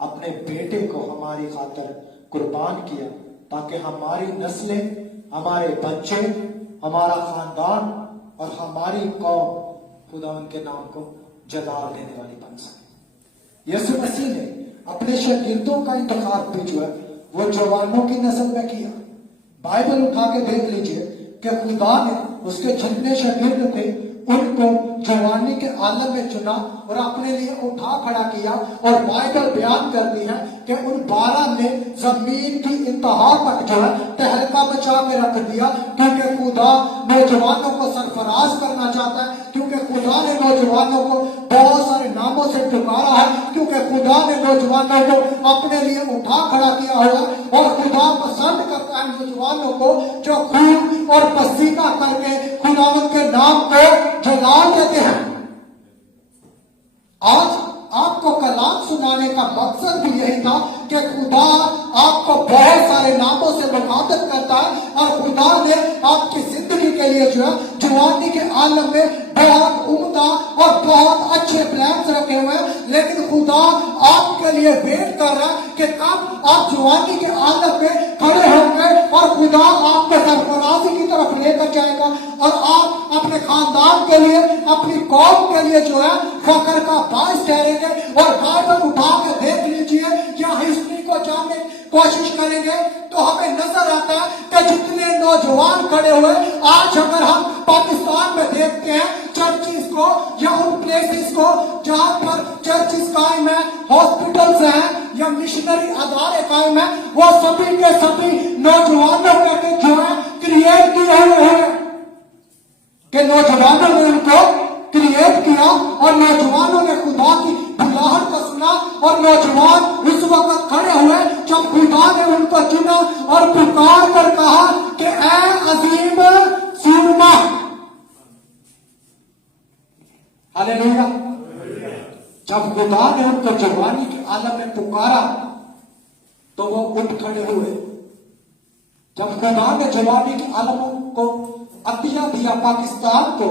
اپنے بیٹے کو ہماری خاطر قربان کیا تاکہ ہماری نسلیں، ہمارے بچے، ہمارا خاندان اور ہماری قوم خداوند کے نام کو جلال دینے والی بن سکے۔ یسوع مسیح نے اپنے شاگردوں کا انتخاب بھی جو ہے وہ جوانوں کی نسل میں کیا۔ بائبل اٹھا کے دیکھ لیجئے کہ خدا نے اس کے جتنے شاگرد تھے ان کو جوانی کے عالم میں چنا اور اپنے لیے اٹھا کھڑا کیا، اور بائبل بیان کرتی ہے کہ ان 12 نے زمین کی انتہا تک جو ہے تہلکہ مچا کے رکھ دیا، کیونکہ خدا نوجوانوں کو سرفراز کرنا چاہتا ہے، کیونکہ خدا نے نوجوانوں کو بہت سارے ناموں سے پکارا ہے، کیونکہ خدا نے نوجوانوں کو اپنے لیے اٹھا کھڑا کیا ہوا، اور خدا پسند کرتا ہے نوجوانوں کو جو خون اور پسینہ کر کے خداوند کے نام کو جلال دیتے ہیں۔ آج آپ کو کلام سنانے کا مقصد بھی یہی تھا کہ خدا آپ کو بہت سارے ناموں سے مخاطب کرتا ہے، اور خدا نے آپ کی زندگی کے لیے جو ہے جوانی کے عالم میں بہت عمدہ اور بہت اچھے پلانز رکھے ہوئے ہیں، لیکن خدا آپ کے لیے ویٹ کر رہا ہے کہ کب آپ جوانی کے عالم میں کھڑے ہوں گے اور خدا آپ کو سرفرازی کی طرف لے کر جائے گا، اور آپ اپنے خاندان کے لیے، اپنی قوم کے لیے جو ہے فخر کا باعث ٹھہریں گے۔ اور بائبل اٹھا کے دیکھ لیجئے یا ہسٹری کو جاننے کی کوشش کریں گے تو ہمیں نظر آتا ہے کہ جتنے نوجوان کھڑے ہوئے، آج اگر ہم پاکستان میں دیکھتے ہیں چرچز کو یا ان پلیسز کو جہاں پر چرچز قائم ہیں، ہاسپٹلز ہیں یا مشنری ادارے قائم ہیں، وہ سبھی کے سبھی نوجوانوں کے جو ہے کریٹ کیے ہوئے ہیں، کہ نوجوانوں نے ان کو کریٹ کیا، اور نوجوانوں نے خدا کی بلاہٹ کو سنا، اور نوجوان اس وقت کھڑے ہوئے جب خدا نے ان کو چنا اور پکار کر کہا کہ اے عظیم سورما۔ ہاللیلویا۔ جب خدا نے ان کو جوانی کے عالم میں پکارا تو وہ اٹھ کھڑے ہوئے۔ جب خدا نے جوانی کے عالم کو عطیہ دیا پاکستان کو،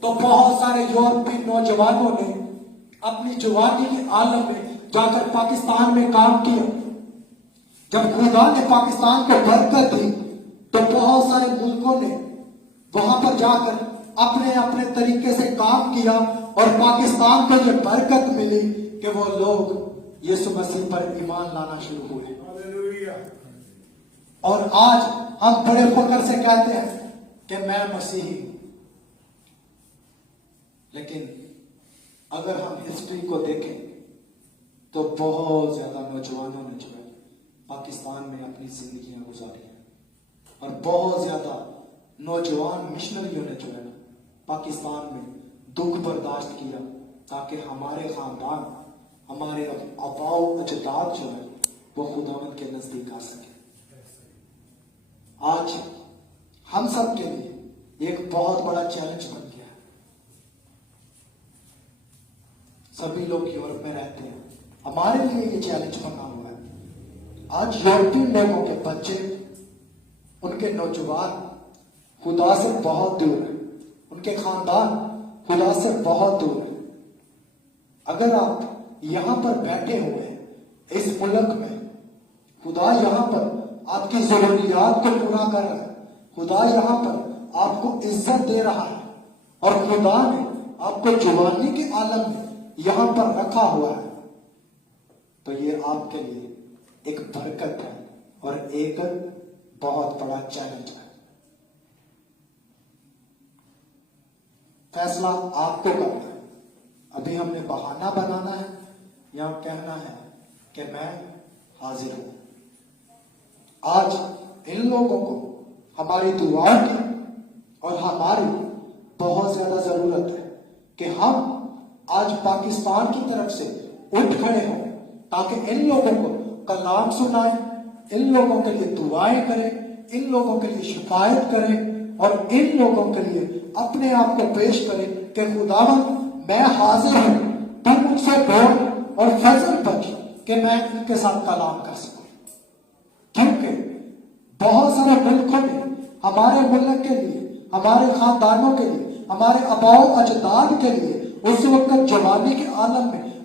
تو بہت سارے یورپی نوجوانوں نے اپنی جوانی کے عالم میں جا کر پاکستان میں کام کیا۔ جب خدا نے پاکستان کو برکت دی تو بہت سارے ملکوں نے وہاں پر جا کر اپنے اپنے طریقے سے کام کیا، اور پاکستان کو یہ برکت ملی کہ وہ لوگ یسوع مسیح پر ایمان لانا شروع ہوئے۔ اور آج ہم بڑے فخر سے کہتے ہیں کہ میں مسیحی ہوں، لیکن اگر ہم ہسٹری کو دیکھیں تو بہت زیادہ نوجوانوں نے جو ہے پاکستان میں اپنی زندگیاں گزاری ہیں، اور بہت زیادہ نوجوان مشنریوں نے جو ہے پاکستان میں دکھ برداشت کیا تاکہ ہمارے خاندان، ہمارے آباء و اجداد جو ہے وہ خداوند کے نزدیک آ سکے۔ آج ہم سب کے لیے ایک بہت بڑا چیلنج بن گیا ہے۔ سبھی لوگ یورپ میں رہتے ہیں، ہمارے لیے یہ چیلنج بنا ہوا ہے۔ آج یورپی لوگوں کے بچے، ان کے نوجوان خدا سے بہت دور ہیں، ان کے خاندان خدا سے بہت دور ہیں۔ اگر آپ یہاں پر بیٹھے ہوئے ہیں اس ملک میں، خدا یہاں پر آپ کی ضروریات کو پورا کر رہا ہے، خدا یہاں پر آپ کو عزت دے رہا ہے، اور خدا نے آپ کو جوانی کے عالم میں یہاں پر رکھا ہوا ہے، تو یہ آپ کے لیے ایک برکت ہے اور ایک بہت بڑا چیلنج ہے۔ فیصلہ آپ کو کرنا ہے۔ ابھی ہم نے بہانہ بنانا ہے یا کہنا ہے کہ میں حاضر ہوں۔ آج ان لوگوں کو ہماری دعاؤں کی اور ہماری بہت زیادہ ضرورت ہے کہ ہم آج پاکستان کی طرف سے اٹھ کھڑے ہوں، تاکہ ان لوگوں کو کلام سنائیں، ان لوگوں کے لیے دعائیں کریں، ان لوگوں کے لیے شفاعت کریں، اور ان لوگوں کے لیے اپنے آپ کو پیش کریں کہ خداوند میں حاضر ہوں، تو مجھ سے بول اور فضل بخش کہ میں ان کے ساتھ کلام کر سکوں۔ کیونکہ بہت سارے ملکوں میں ہمارے ملک کے لیے، ہمارے خاندانوں کے لیے، ہمارے آباء و اجداد کے لیے اس وقت جوانی کے عالم میں